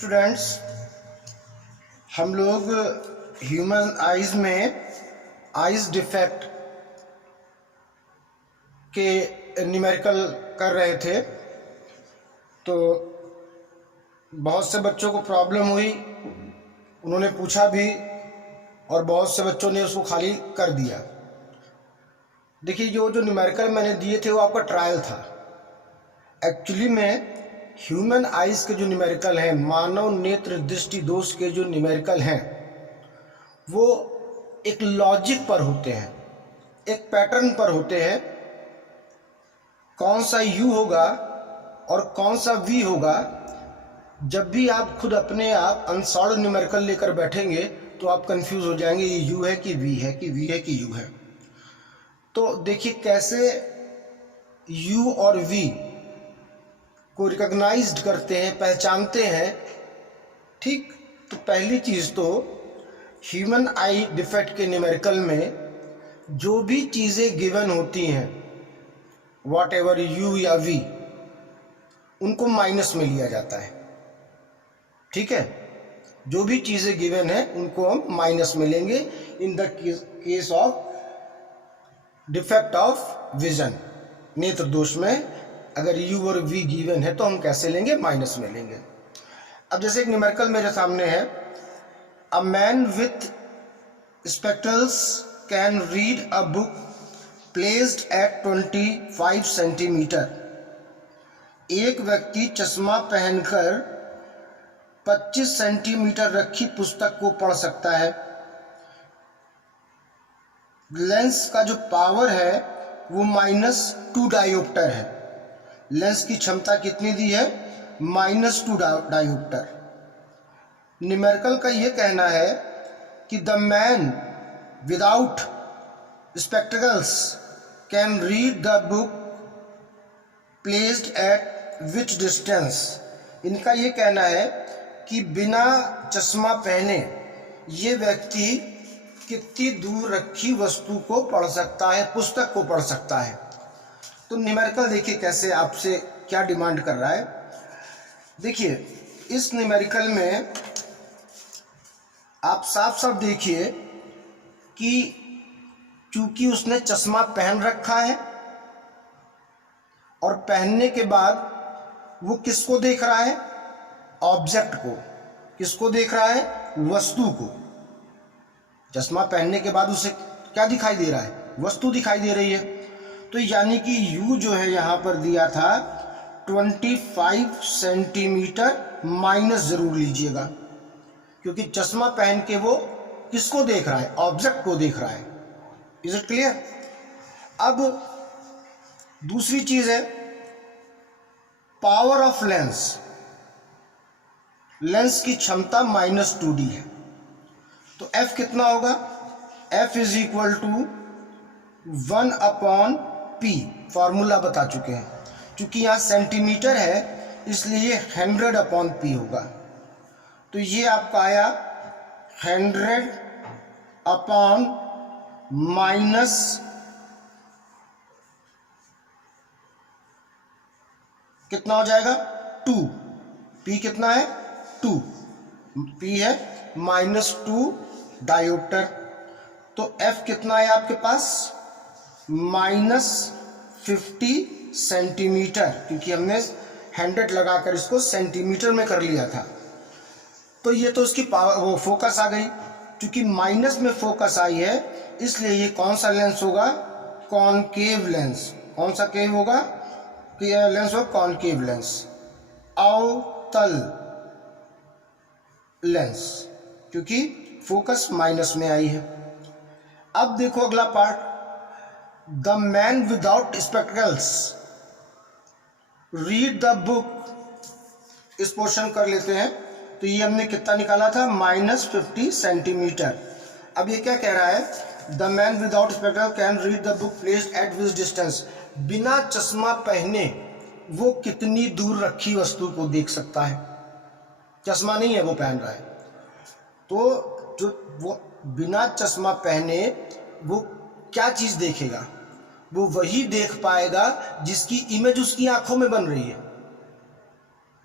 Students, हम लोग human eyes में आइज़ डिफेक्ट के न्यूमेरिकल कर रहे थे। तो बहुत से बच्चों को प्रॉब्लम हुई, उन्होंने पूछा भी और बहुत से बच्चों ने उसको खाली कर दिया। देखिए, जो न्यूमेरिकल मैंने दिए थे वो आपका ट्रायल था। एक्चुअली में ह्यूमन आइज़ के जो न्यूमेरिकल हैं, मानव नेत्र दृष्टि दोष के जो न्यूमेरिकल हैं, वो एक लॉजिक पर होते हैं, एक पैटर्न पर होते हैं। कौन सा यू होगा और कौन सा वी होगा, जब भी आप खुद अपने आप अनसॉल्व न्यूमेरिकल लेकर बैठेंगे तो आप कंफ्यूज हो जाएंगे, ये यू है कि वी है, कि वी है कि यू है। तो देखिए कैसे यू और वी को रिकॉग्नाइज्ड करते हैं, पहचानते हैं। ठीक, तो पहली चीज़ तो ह्यूमन आई डिफेक्ट के न्यूमेरिकल में जो भी चीज़ें गिवन होती हैं, वॉट एवर यू या वी, उनको माइनस में लिया जाता है। ठीक है, जो भी चीज़ें गिवन है उनको हम माइनस में लेंगे in the case of defect of vision. नेत्र दोष में अगर यू और वी गिवन है तो हम कैसे लेंगे? माइनस में लेंगे। अब जैसे एक न्यूमेरिकल मेरे सामने है, a man with spectacles can read a book placed at 25 centimetre. एक व्यक्ति चश्मा पहनकर 25 सेंटीमीटर रखी पुस्तक को पढ़ सकता है। लेंस का जो पावर है वो -2 डायोप्टर है। लेंस की क्षमता कितनी दी है? -2 डायोप्टर। न्यूमेरिकल का ये कहना है कि the man without spectacles can read the book placed at which distance. इनका ये कहना है कि बिना चश्मा पहने ये व्यक्ति कितनी दूर रखी वस्तु को पढ़ सकता है, पुस्तक को पढ़ सकता है। तो न्यूमेरिकल देखिए कैसे आपसे क्या डिमांड कर रहा है। देखिए, इस न्यूमेरिकल में आप साफ साफ देखिए कि चूंकि उसने चश्मा पहन रखा है और पहनने के बाद वो किसको देख रहा है? ऑब्जेक्ट को। किसको देख रहा है? वस्तु को। चश्मा पहनने के बाद उसे क्या दिखाई दे रहा है? वस्तु दिखाई दे रही है। तो यानी कि u जो है यहाँ पर दिया था 25 सेंटीमीटर माइनस जरूर लीजिएगा, क्योंकि चश्मा पहन के वो किसको देख रहा है? ऑब्जेक्ट को देख रहा है। Is it clear? अब दूसरी चीज है पावर ऑफ लेंस। लेंस की क्षमता -2d है। तो f कितना होगा? f is equal to 1/p। Formula बता चुके हैं। क्योंकि यहाँ सेंटीमीटर है इसलिए 100/p होगा। तो ये आपका आया 100/ माइनस कितना हो जाएगा? 2। p कितना है? 2। p है -2 डायोप्टर। तो f कितना है आपके पास? -50 सेंटीमीटर, क्योंकि हमने 100 लगाकर इसको सेंटीमीटर में कर लिया था। तो ये तो उसकी पावर, वो फोकस आ गई। क्योंकि माइनस में फोकस आई है इसलिए ये कौन सा लेंस होगा? Concave lens. कौन सा केव होगा? लेंस होगा कॉनकेव लेंस, अवतल लेंस, क्योंकि फोकस माइनस में आई है। अब देखो अगला part, the man without spectacles read the book. इस पोर्शन कर लेते हैं। तो ये हमने कितना निकाला था? -50 सेंटीमीटर। अब ये क्या कह रहा है? The man without spectacled can read the book placed at which distance. बिना चश्मा पहने वो कितनी दूर रखी वस्तु को देख सकता है? चश्मा नहीं है वो पहन रहा है, तो जो वो बिना चश्मा पहने वो क्या चीज देखेगा? वो वही देख पाएगा जिसकी इमेज उसकी आंखों में बन रही है।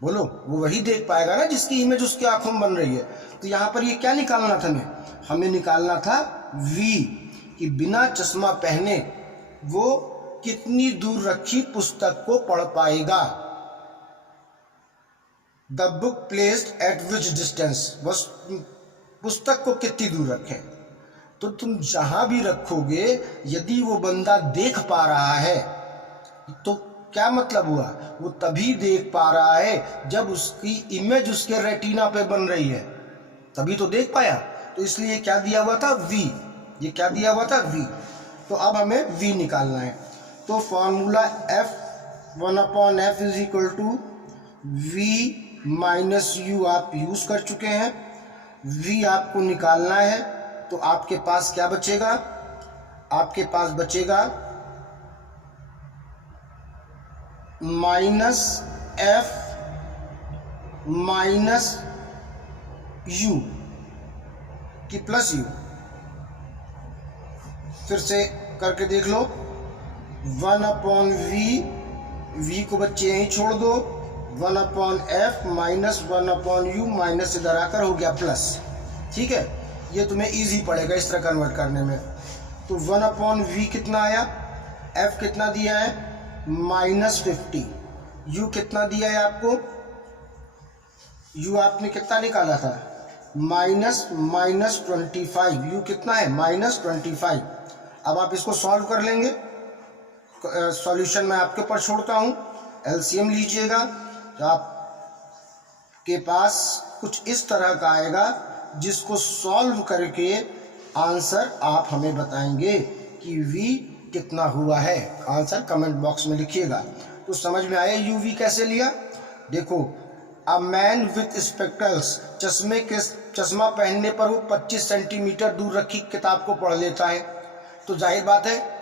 बोलो, वो वही देख पाएगा ना जिसकी इमेज उसकी आंखों में बन रही है। तो यहाँ पर ये क्या निकालना था, हमें निकालना था V, कि बिना चश्मा पहने वो कितनी दूर रखी पुस्तक को पढ़ पाएगा। The book placed at which distance, बस पुस्तक को कितनी दूर रखें। तो तुम जहां भी रखोगे, यदि वो बंदा देख पा रहा है तो क्या मतलब हुआ, वो तभी देख पा रहा है जब उसकी इमेज उसके रेटिना पे बन रही है, तभी तो देख पाया। तो इसलिए क्या दिया हुआ था, V। ये क्या दिया हुआ था, V। तो अब हमें V निकालना है। तो formula F1/F is equal to V minus U आप यूज कर चुके हैं। V आपको निकालना है, तो आपके पास क्या बचेगा, आपके पास बचेगा माइनस F माइनस U की प्लस U। फिर से करके देख लो, 1/V, V को बच्चे यहीं छोड़ दो, 1/F माइनस 1/U माइनस इधर आकर हो गया प्लस। ठीक है, ये तुम्हें इजी पड़ेगा इस तरह कन्वर्ट करने में। तो 1/V कितना आया, F कितना दिया है -50, U कितना दिया है आपको, U आपने कितना निकाला था -25, U कितना है -25। अब आप इसको सॉल्व कर लेंगे, सॉल्यूशन मैं आपके ऊपर छोड़ता हूँ। LCM लीजिएगा तो आपके पास कुछ इस तरह का आएगा, जिसको सॉल्व करके आंसर आप हमें बताएंगे कि V कितना हुआ है। आंसर कमेंट बॉक्स में लिखिएगा। तो समझ में आया UV कैसे लिया। देखो, अ मैन विथ स्पेक्टल्स, चश्मा पहनने पर वो 25 सेंटीमीटर दूर रखी किताब को पढ़ लेता है। तो जाहिर बात है,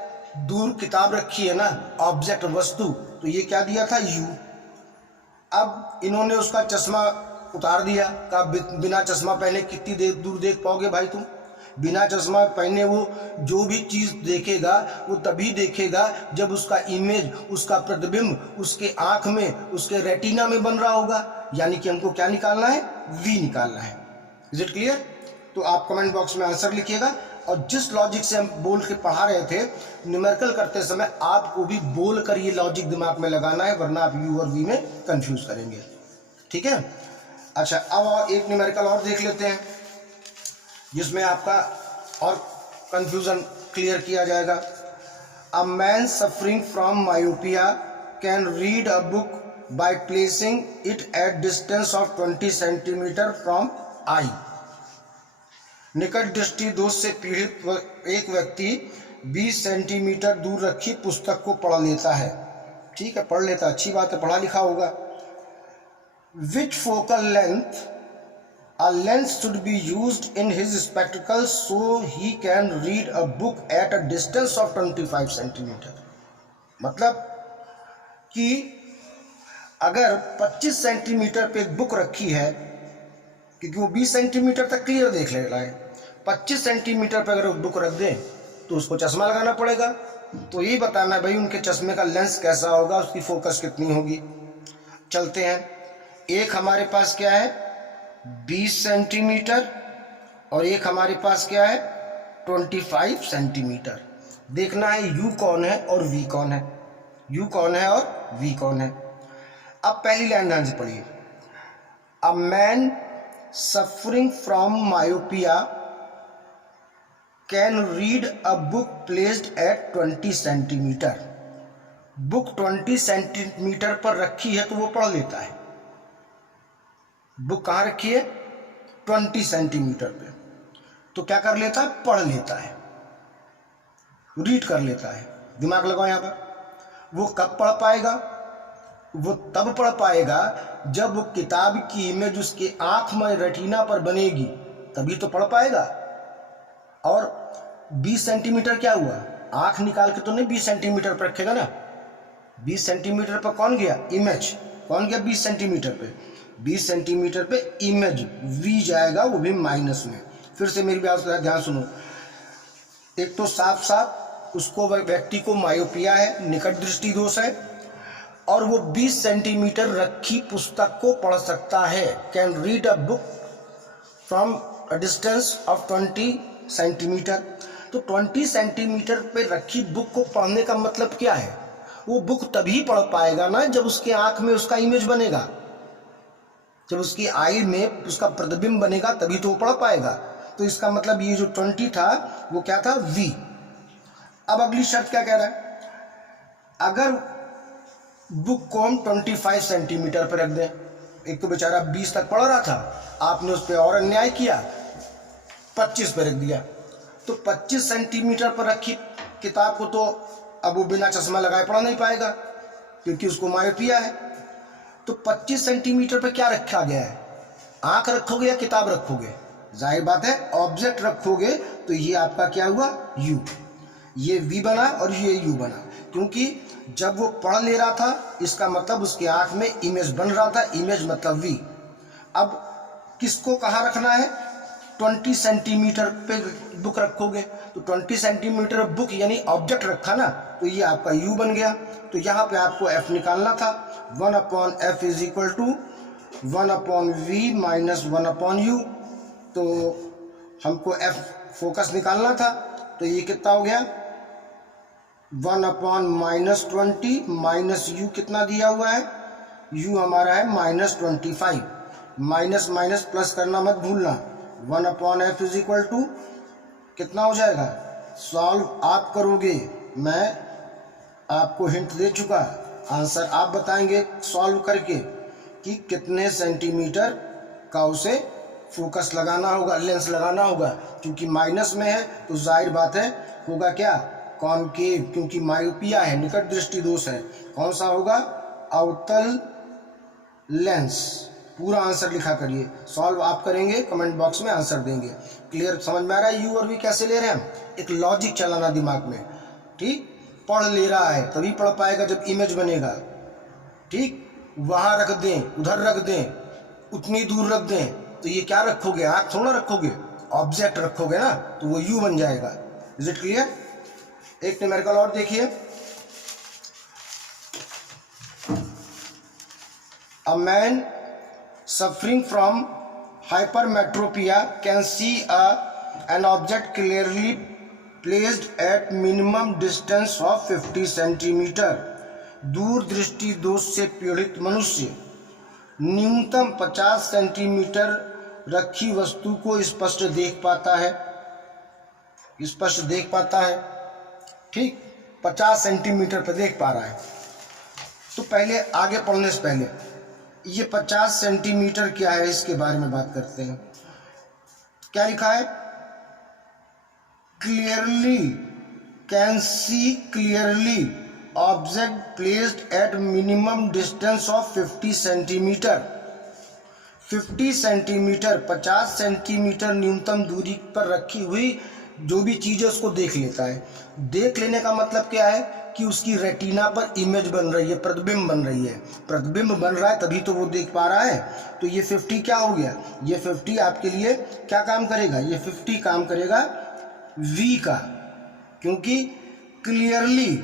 दूर किताब रखी है ना, ऑब्जेक्ट वस्तु, तो ये क्या दिया था, U। अब इन्होंने उसका चश्मा उतार दिया, कहा बिना चश्मा पहने कितनी दूर देख पाओगे भाई तुम। बिना चश्मा पहने वो जो भी चीज़ देखेगा वो तभी देखेगा जब उसका इमेज, उसका प्रतिबिंब उसके आँख में, उसके रेटिना में बन रहा होगा। यानी कि हमको क्या निकालना है, V निकालना है। Is it clear. तो आप कमेंट बॉक्स में आंसर लिखिएगा। और जिस लॉजिक से हम बोल के पढ़ा रहे थे न्यूमेरिकल करते समय, आपको भी बोल कर ये लॉजिक दिमाग में लगाना है, वरना आप U और V में कंफ्यूज करेंगे। ठीक है। अच्छा, अब एक न्यूमेरिकल और देख लेते हैं जिसमें आपका और कंफ्यूजन क्लियर किया जाएगा। A man suffering from myopia can read a book by placing it at distance of 20 centimetre from I. निकट दृष्टि दोष से पीड़ित एक व्यक्ति 20 सेंटीमीटर दूर रखी पुस्तक को पढ़ लेता है। ठीक है, पढ़ लेता, अच्छी बात है, पढ़ा लिखा होगा। Which focal length a lens should be used in his spectacles so he can read a book at a distance of 25 centimetre. मतलब कि अगर 25 सेंटीमीटर पे एक बुक रखी है, क्योंकि वो 20 सेंटीमीटर तक क्लियर देख ले रहा है, 25 सेंटीमीटर पे अगर वो बुक रख दे तो उसको चश्मा लगाना पड़ेगा। तो ये बताना भाई उनके चश्मे का लेंस कैसा होगा, उसकी फोकस कितनी होगी। चलते हैं, एक हमारे पास क्या है 20 सेंटीमीटर और एक हमारे पास क्या है 25 सेंटीमीटर। देखना है U कौन है और V कौन है, U कौन है और V कौन है। अब पहली लाइन ध्यान से पढ़िए। A man suffering from myopia can read a book placed at 20 centimetre. Book 20 centimetre पर रखी है तो वो पढ़ लेता है। बुक कहाँ रखी है 20 सेंटीमीटर पे, तो क्या कर लेता है, पढ़ लेता है, रीड कर लेता है। दिमाग लगाओ यहाँ पर। वो कब पढ़ पाएगा, वो तब पढ़ पाएगा जब वो किताब की इमेज उसके आँख में रेटिना पर बनेगी, तभी तो पढ़ पाएगा। और 20 सेंटीमीटर क्या हुआ, आँख निकाल के तो नहीं 20 सेंटीमीटर पर रखेगा ना। 20 सेंटीमीटर पर कौन गया, इमेज कौन गया 20 सेंटीमीटर पे, 20 सेंटीमीटर पे इमेज V जाएगा, वो भी माइनस में। फिर से मेरी बात का ध्यान सुनो। एक तो साफ साफ उसको व्यक्ति को मायोपिया है, निकट दृष्टि दोष है, और वो 20 सेंटीमीटर रखी पुस्तक को पढ़ सकता है। Can read a book from a distance of 20 centimetre. तो 20 सेंटीमीटर पे रखी बुक को पढ़ने का मतलब क्या है? वो बुक तभी पढ़ पाएगा ना जब उसके आंख में उसका इमेज बनेगा, जब उसकी आई में उसका प्रतिबिंब बनेगा तभी तो वो पढ़ पाएगा। तो इसका मतलब ये जो 20 था वो क्या था? V। अब अगली शर्त क्या कह रहा है? अगर बुक को हम 25 सेंटीमीटर पर रख दें, एक तो बेचारा 20 तक पढ़ रहा था, आपने उस पर और अन्याय किया, 25 पर रख दिया, तो 25 सेंटीमीटर पर रखी किताब को तो अब वो बिना चश्मा लगाए पढ़ नहीं पाएगा क्योंकि उसको मायोपिया है। तो 25 सेंटीमीटर पर क्या रखा गया है? आंख रखोगे या किताब रखोगे? जाहिर बात है ऑब्जेक्ट रखोगे, तो ये आपका क्या हुआ? U। ये V बना और ये U बना, क्योंकि जब वो पढ़ ले रहा था इसका मतलब उसके आंख में इमेज बन रहा था, इमेज मतलब V। अब किसको कहाँ रखना है? 20 सेंटीमीटर पे बुक रखोगे, तो 20 सेंटीमीटर बुक यानी ऑब्जेक्ट रखा ना, तो ये आपका U बन गया। तो यहाँ पे आपको F निकालना था। 1/F is equal to 1/V minus 1/U। तो हमको F फोकस निकालना था, तो ये कितना हो गया? 1/-20 माइनस U कितना दिया हुआ है? U हमारा है -25। माइनस माइनस प्लस करना मत भूलना। 1/F इज इक्वल टू कितना हो जाएगा? सॉल्व आप करोगे, मैं आपको हिंट दे चुका, आंसर आप बताएंगे सॉल्व करके कि कितने सेंटीमीटर का उसे फोकस लगाना होगा, लेंस लगाना होगा। क्योंकि माइनस में है तो जाहिर बात है होगा क्या? कॉनकेव, क्योंकि मायोपिया है, निकट दृष्टि दोष है। कौन सा होगा? अवतल लेंस। पूरा आंसर लिखा करिए, सॉल्व आप करेंगे, कमेंट बॉक्स में आंसर देंगे। क्लियर समझ में आ रहा है? U और V कैसे ले रहे हैं हम? एक लॉजिक चलाना दिमाग में, ठीक? पढ़ ले रहा है तभी पढ़ पाएगा जब इमेज बनेगा, ठीक? वहाँ रख दें, उधर रख दें, उतनी दूर रख दें, तो ये क्या रखोगे? आँख थोड़ा रखोगे, ऑब्जेक्ट रखोगे ना, तो वो U बन जाएगा। Is it clear? एक न्यूमेरिकल और देखिए। A man suffering from hypermetropia can see an object clearly placed at minimum distance of 50 centimetre. दूर दृष्टि दोष से पीड़ित मनुष्य न्यूनतम 50 सेंटीमीटर रखी वस्तु को स्पष्ट देख पाता है, ठीक? 50 सेंटीमीटर पर देख पा रहा है। तो पहले आगे पढ़ने से पहले ये 50 सेंटीमीटर क्या है इसके बारे में बात करते हैं। क्या लिखा है? Clearly, can see clearly object placed at minimum distance of 50 centimetre. 50 centimetre, 50 centimetre न्यूनतम दूरी पर रखी हुई जो भी चीज़ है उसको देख लेता है। देख लेने का मतलब क्या है? कि उसकी रेटिना पर इमेज बन रही है, प्रतिबिंब बन रही है, प्रतिबिंब बन रहा है तभी तो वो देख पा रहा है। तो ये 50 क्या हो गया? ये 50 आपके लिए क्या काम करेगा? ये 50 काम करेगा V का, क्योंकि क्लियरली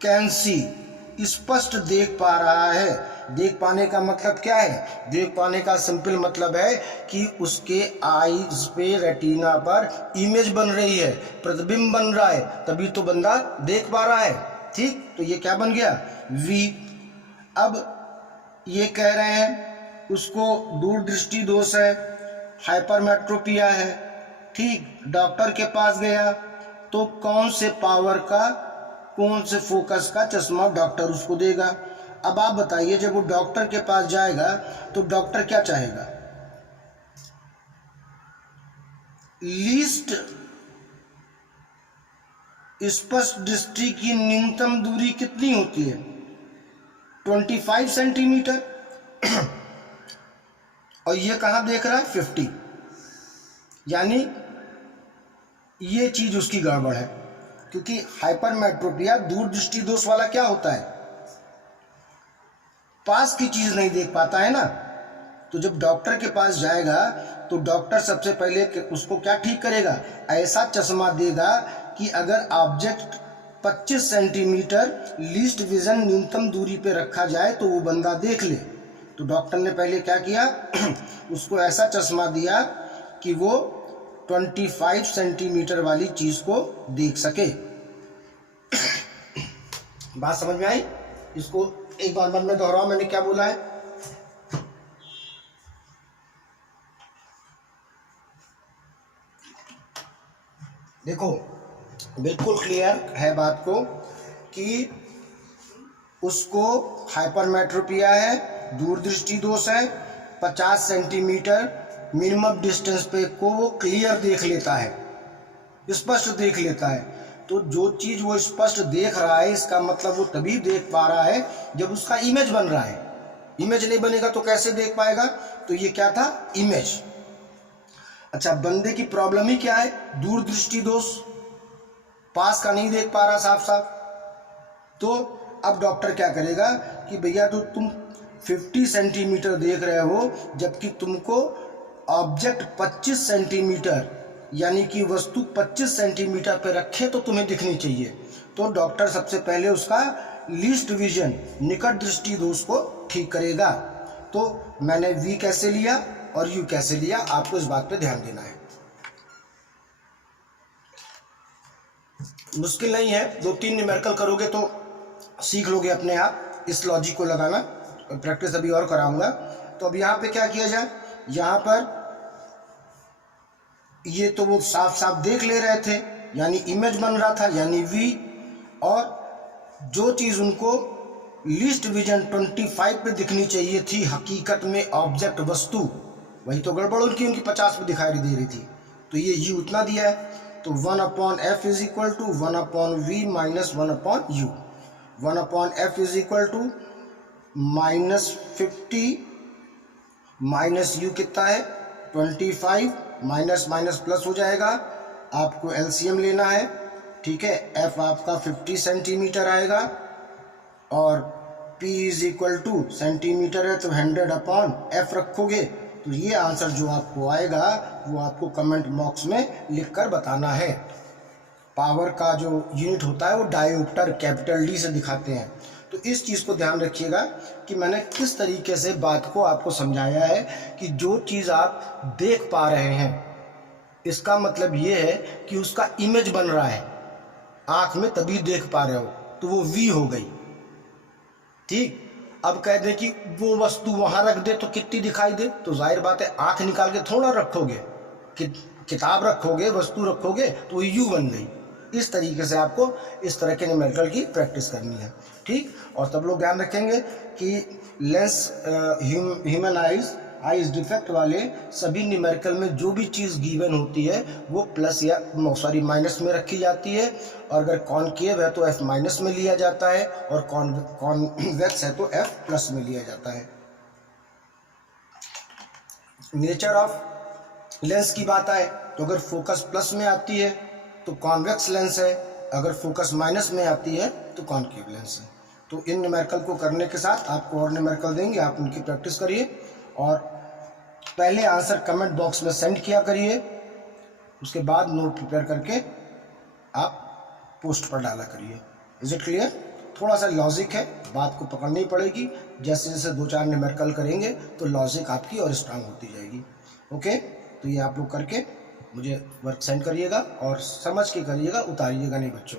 कैन सी, स्पष्ट देख पा रहा है। देख पाने का मतलब क्या है? देख पाने का सिंपल मतलब है कि उसके आईज पे, रेटिना पर इमेज बन रही है, प्रतिबिंब बन रहा है, तभी तो बंदा देख पा रहा है, ठीक? तो ये क्या बन गया? V। अब ये कह रहे हैं उसको दूर दृष्टि दोष है, हाइपरमेट्रोपिया है, ठीक? डॉक्टर के पास गया तो कौन से पावर का, कौन से फोकस का चश्मा डॉक्टर उसको देगा? अब आप बताइए, जब वो डॉक्टर के पास जाएगा तो डॉक्टर क्या चाहेगा? लीस्ट स्पष्ट दृष्टि की न्यूनतम दूरी कितनी होती है? 25 सेंटीमीटर। और ये कहाँ देख रहा है? 50। यानी ये चीज उसकी गड़बड़ है, क्योंकि हाइपरमेट्रोपिया, दूर दृष्टि दोष वाला क्या होता है? पास की चीज नहीं देख पाता है ना। तो जब डॉक्टर के पास जाएगा तो डॉक्टर सबसे पहले उसको क्या ठीक करेगा? ऐसा चश्मा देगा कि अगर ऑब्जेक्ट 25 सेंटीमीटर लीस्ट विजन न्यूनतम दूरी पे रखा जाए तो वो बंदा देख ले। तो डॉक्टर ने पहले क्या किया उसको ऐसा चश्मा दिया कि वो 25 सेंटीमीटर वाली चीज़ को देख सके। बात समझ में आई? इसको एक बार मन में दोहराओ मैंने क्या बोला है। देखो बिल्कुल क्लियर है बात को कि उसको हाइपरमेट्रोपिया है, दूरदृष्टि दोष है, 50 सेंटीमीटर मिनिमम डिस्टेंस पे को वो क्लियर देख लेता है, स्पष्ट देख लेता है। तो जो चीज़ वो स्पष्ट देख रहा है इसका मतलब वो तभी देख पा रहा है जब उसका इमेज बन रहा है। इमेज नहीं बनेगा तो कैसे देख पाएगा? तो ये क्या था? इमेज। अच्छा, बंदे की प्रॉब्लम ही क्या है? दूरदृष्टि दोष, पास का नहीं देख पा रहा साफ साफ। तो अब डॉक्टर क्या करेगा कि भैया तो तुम 50 सेंटीमीटर देख रहे हो जबकि तुमको ऑब्जेक्ट 25 सेंटीमीटर यानी कि वस्तु 25 सेंटीमीटर पर रखे तो तुम्हें दिखनी चाहिए। तो डॉक्टर सबसे पहले उसका लीस्ट विजन निकट दृष्टि दोष को ठीक करेगा। तो मैंने वी कैसे लिया और यू कैसे लिया, आपको इस बात पे ध्यान देना है। मुश्किल नहीं है, 2-3 न्यूमेरिकल करोगे तो सीख लोगे अपने आप इस लॉजिक को लगाना। प्रैक्टिस अभी और कराऊंगा। तो अब यहाँ पे क्या किया जाए, यहाँ पर ये तो वो साफ साफ देख ले रहे थे यानी इमेज बन रहा था यानी वी, और जो चीज़ उनको लीस्ट विजन 25 पे दिखनी चाहिए थी हकीकत में ऑब्जेक्ट वस्तु, वही तो गड़बड़ उनकी 50 पे दिखाई दे रही थी। तो ये यू उतना दिया है। तो 1/f is equal to 1/v minus 1/u। 1/f is equal to -50 minus u कितना है 25, माइनस माइनस प्लस हो जाएगा। आपको एलसीएम लेना है, ठीक है। एफ आपका 50 सेंटीमीटर आएगा और p is equal two centimetre है तो 100/f रखोगे। तो ये आंसर जो आपको आएगा वो आपको कमेंट बॉक्स में लिखकर बताना है। पावर का जो यूनिट होता है वो डायोप्टर कैपिटल डी से दिखाते हैं। तो इस चीज़ को ध्यान रखिएगा कि मैंने किस तरीके से बात को आपको समझाया है कि जो चीज़ आप देख पा रहे हैं इसका मतलब ये है कि उसका इमेज बन रहा है आँख में, तभी देख पा रहे हो, तो वो वी हो गई। ठीक, अब कह दे कि वो वस्तु वहाँ रख दे तो कितनी दिखाई दे, तो जाहिर बात है आँख निकाल के थोड़ा रखोगे, किताब रखोगे, वस्तु रखोगे तो यू बन गई। इस तरीके से आपको इस तरह के न्यूमेरिकल की प्रैक्टिस करनी है। ठीक, और सब लोग ध्यान रखेंगे कि लेंस ह्यूमन आइज डिफेक्ट वाले सभी न्यूमेरिकल में जो भी चीज़ गिवन होती है वो प्लस या माइनस में रखी जाती है, और अगर कॉनकेव है तो एफ माइनस में लिया जाता है और कॉन्वेक्स है तो एफ प्लस में लिया जाता है। नेचर ऑफ लेंस की बात आए तो अगर फोकस प्लस में आती है तो कॉन्वेक्स लेंस है, अगर फोकस माइनस में आती है तो कॉनकेव लेंस है। तो इन न्यूमेरिकल को करने के साथ आपको और न्यूमेरिकल देंगे, आप उनकी प्रैक्टिस करिए और पहले आंसर कमेंट बॉक्स में सेंड किया करिए, उसके बाद नोट प्रिपेयर करके आप पोस्ट पर डाला करिए। Is it clear? थोड़ा सा लॉजिक है, बात को पकड़नी पड़ेगी। जैसे जैसे 2-4 न्यूमेरिकल करेंगे तो लॉजिक आपकी और स्ट्रांग होती जाएगी। ओके, तो ये आप लोग करके मुझे वर्क सेंड करिएगा और समझ के करिएगा, उतारिएगा नहीं बच्चों।